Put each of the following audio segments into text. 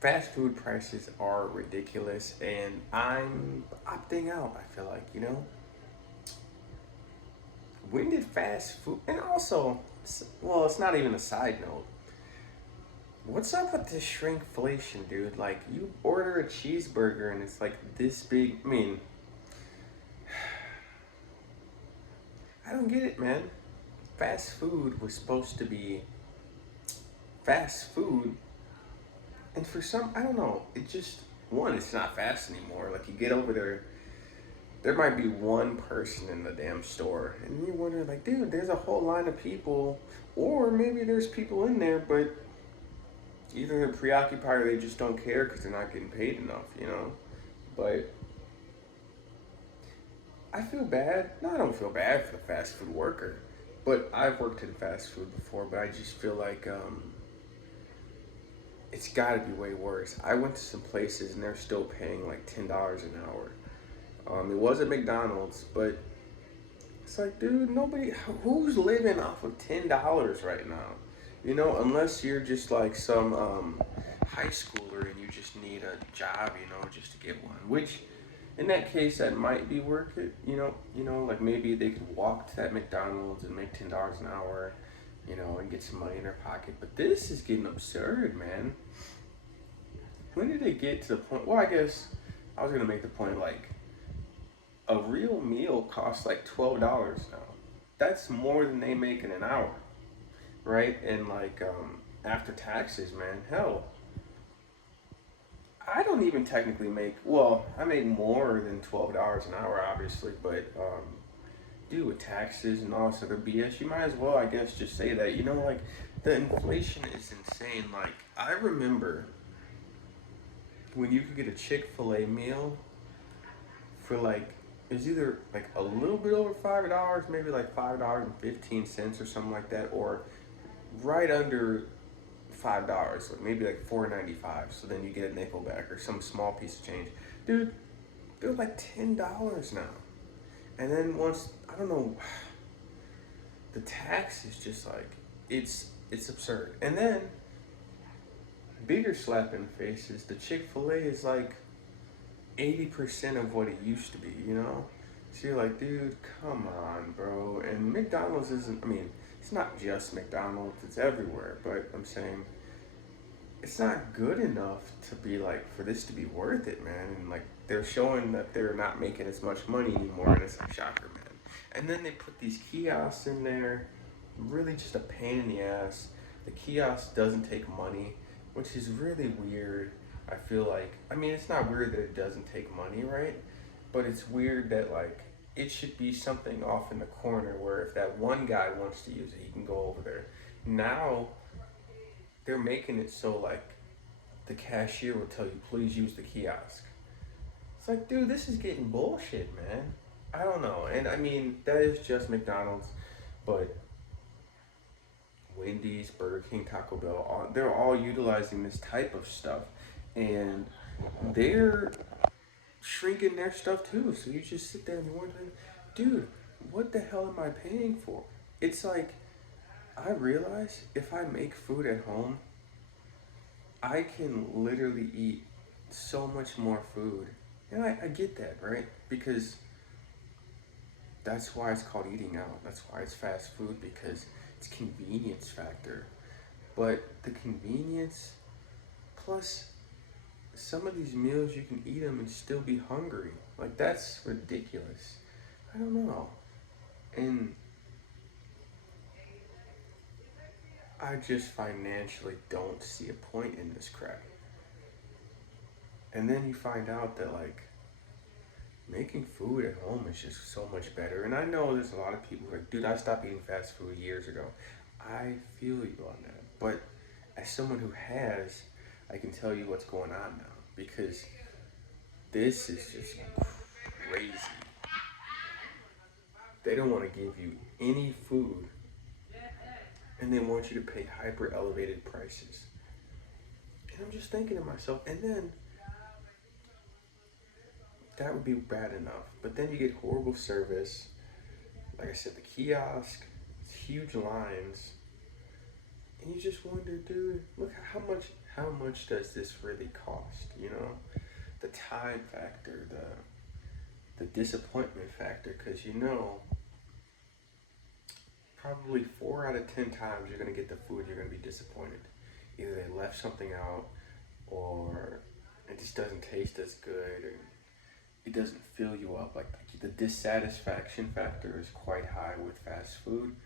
Fast food prices are ridiculous, and I'm opting out. I feel like, when did fast food, and also, well, it's not even a side note. What's up with this shrinkflation, dude? Like, you order a cheeseburger and it's like this big. I mean, I don't get it, man. Fast food was supposed to be fast food, and for some, I don't know, it just, one, it's not fast anymore. Like, you get over there, there might be one person in the damn store, and you wonder, like, dude, there's a whole line of people, or maybe there's people in there, but either they're preoccupied or they just don't care because they're not getting paid enough. But I feel bad. No, I don't feel bad for the fast food worker, but I've worked in fast food before. But I just feel like it's got to be way worse. I went to some places and they're still paying like $10 an hour. It wasn't McDonald's, but it's like, dude, nobody, who's living off of $10 right now? Unless you're just like some high schooler and you just need a job, just to get one. Which, in that case, that might be worth it. Like maybe they could walk to that McDonald's and make $10 an hour, and get some money in their pocket. But this is getting absurd, man. When did it get to the point? Well, I guess I was gonna make the point like a real meal costs like $12 now. That's more than they make in an hour, right? And like after taxes, man, hell, I don't even technically make. Well, I make more than $12 an hour, obviously, but due with taxes and all this other BS, you might as well, I guess, just say that. Like the inflation is insane. Like I remember when you could get a Chick-fil-A meal for like, it was either like a little bit over $5, maybe like $5.15 or something like that, or right under $5, like maybe like 4.95. So then you get a nickel back or some small piece of change, dude. They're like $10 now, and then once, I don't know, the tax is just like, it's absurd. And then bigger slap in the face is the Chick-fil-A is like 80% of what it used to be. So you're like, dude, come on, bro. And McDonald's isn't, I mean, it's not just McDonald's, it's everywhere. But I'm saying it's not good enough to be like, for this to be worth it, man. And like, they're showing that they're not making as much money anymore. And it's like, shocker, man. And then they put these kiosks in there, really just a pain in the ass. The kiosk doesn't take money, which is really weird. I feel like, I mean, it's not weird that it doesn't take money, right? But it's weird that, like, it should be something off in the corner where if that one guy wants to use it, he can go over there. Now, they're making it so, like, the cashier will tell you, please use the kiosk. It's like, dude, this is getting bullshit, man. I don't know. And I mean, that is just McDonald's, but Wendy's, Burger King, Taco Bell, they're all utilizing this type of stuff. And they're shrinking their stuff too. So you just sit there and you're wondering, dude, what the hell am I paying for? It's like, I realize if I make food at home, I can literally eat so much more food. And I get that, right? Because that's why it's called eating out. That's why it's fast food, because it's convenience factor. But the convenience plus some of these meals you can eat them and still be hungry. Like that's ridiculous. I don't know. And I just financially don't see a point in this crap. And then you find out that like making food at home is just so much better. And I know there's a lot of people who are like, dude, I stopped eating fast food years ago. I feel you on that. But as someone who has, I can tell you what's going on now. Because this is just crazy. They don't want to give you any food and they want you to pay hyper elevated prices. And I'm just thinking to myself, and then that would be bad enough. But then you get horrible service. Like I said, the kiosk, huge lines. And you just wonder, dude, look how much does this really cost? You know, the time factor, the disappointment factor, because you know, probably 4 out of 10 times you're gonna get the food, you're gonna be disappointed. Either they left something out, or it just doesn't taste as good, or it doesn't fill you up. Like the dissatisfaction factor is quite high with fast food,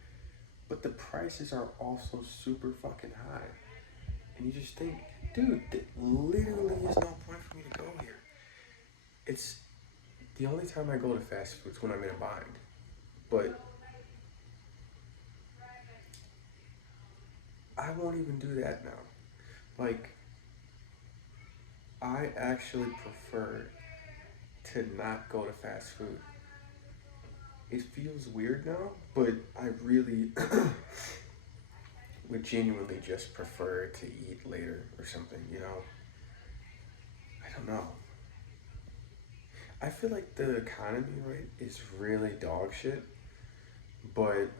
but the prices are also super fucking high. And you just think, dude, there literally is no point for me to go here. It's the only time I go to fast food is when I'm in a bind. But I won't even do that now. Like, I actually prefer to not go to fast food. It feels weird now, but I really would genuinely just prefer to eat later or something, you know? I don't know. I feel like the economy, right, is really dog shit, but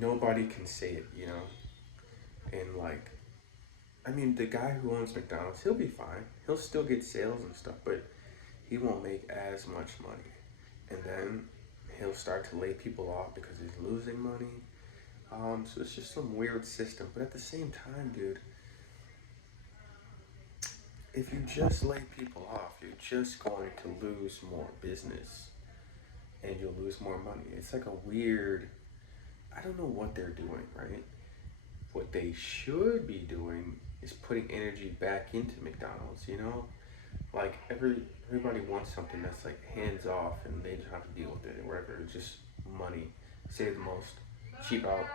nobody can say it, you know? And like, I mean, the guy who owns McDonald's, he'll be fine. He'll still get sales and stuff, but he won't make as much money. And then he'll start to lay people off because he's losing money. So it's just some weird system. But at the same time, dude, if you just lay people off, you're just going to lose more business and you'll lose more money. It's like a weird, I don't know what they're doing, right? What they should be doing is putting energy back into McDonald's, you know? Like everybody wants something that's like hands off and they just have to deal with it or whatever. It's just money, save the most, cheap out.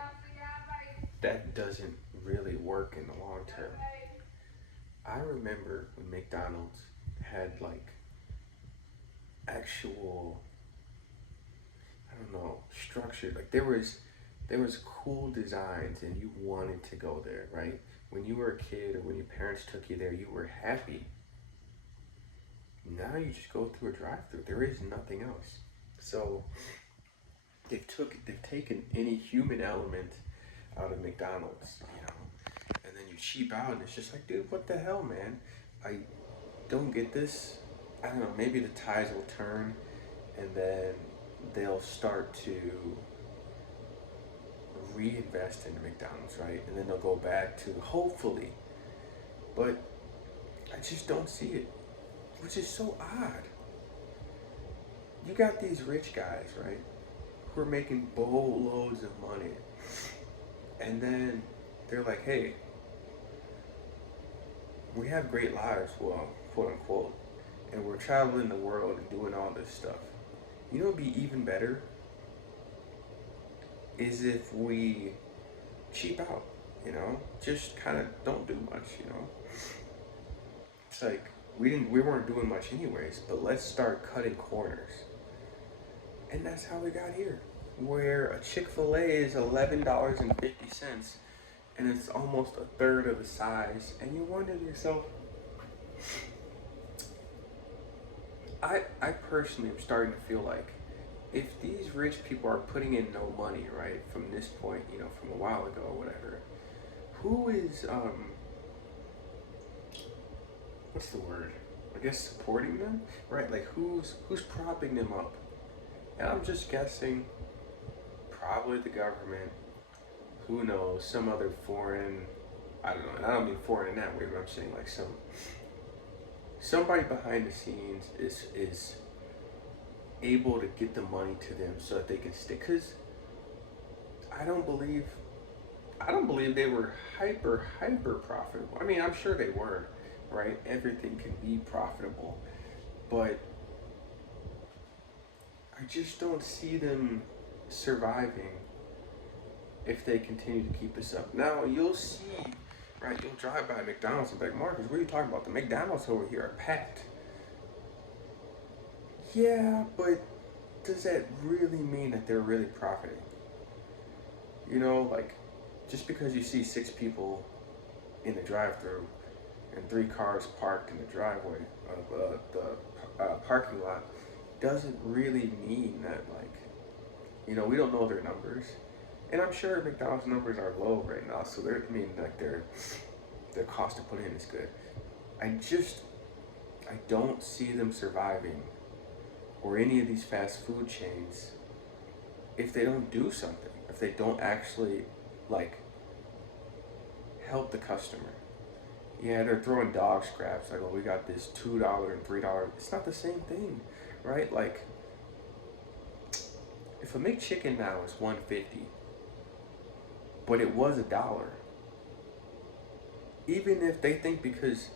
That doesn't really work in the long term. I remember when McDonald's had like actual, I don't know, structure. Like there was cool designs and you wanted to go there, right? When you were a kid or when your parents took you there, you were happy. Now you just go through a drive-through. There is nothing else. So they've taken any human element out of McDonald's, you know, and then you cheap out, and it's just like, dude, what the hell, man? I don't get this. I don't know. Maybe the tides will turn, and then they'll start to reinvest into McDonald's, right? And then they'll go back to hopefully, but I just don't see it, which is so odd. You got these rich guys, right, who are making boatloads of money, and then they're like, hey, we have great lives, well, quote unquote, and we're traveling the world and doing all this stuff. You know what'd be even better? Is if we cheap out, you know? Just kind of don't do much, you know? It's like, we weren't doing much anyways, but let's start cutting corners. And that's how we got here. Where a Chick-fil-A is $11.50 and it's almost a third of the size, and you wonder to yourself, I personally am starting to feel like if these rich people are putting in no money, right, from this point, you know, from a while ago or whatever, who is what's the word? I guess supporting them, right? Like who's propping them up? And I'm just guessing, probably the government. Who knows? Some other foreign, I don't know. And I don't mean foreign in that way, but I'm saying like somebody behind the scenes is able to get the money to them so that they can stick. Cause I don't believe they were hyper profitable. I mean, I'm sure they were, right? Everything can be profitable, but I just don't see them surviving if they continue to keep this up. Now you'll see, right? You'll drive by McDonald's and be like, Marcus, what are you talking about? The McDonald's over here are packed. Yeah, but does that really mean that they're really profiting? You know, like, just because you see 6 people in the drive-thru and 3 cars parked in the driveway of the parking lot doesn't really mean that, like, you know, we don't know their numbers. And I'm sure McDonald's numbers are low right now, so they're the cost to put in is good. I don't see them surviving, or any of these fast food chains, if they don't do something, if they don't actually like help the customer. Yeah, they're throwing dog scraps like, oh, we got this $2 and $3. It's not the same thing, right? Like, if a McChicken now is 150, but it was $1, even if they think because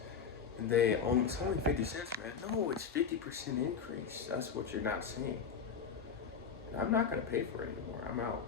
they own, it's only 50 cents, man. No, it's 50% increase. That's what you're not seeing. I'm not gonna pay for it anymore. I'm out.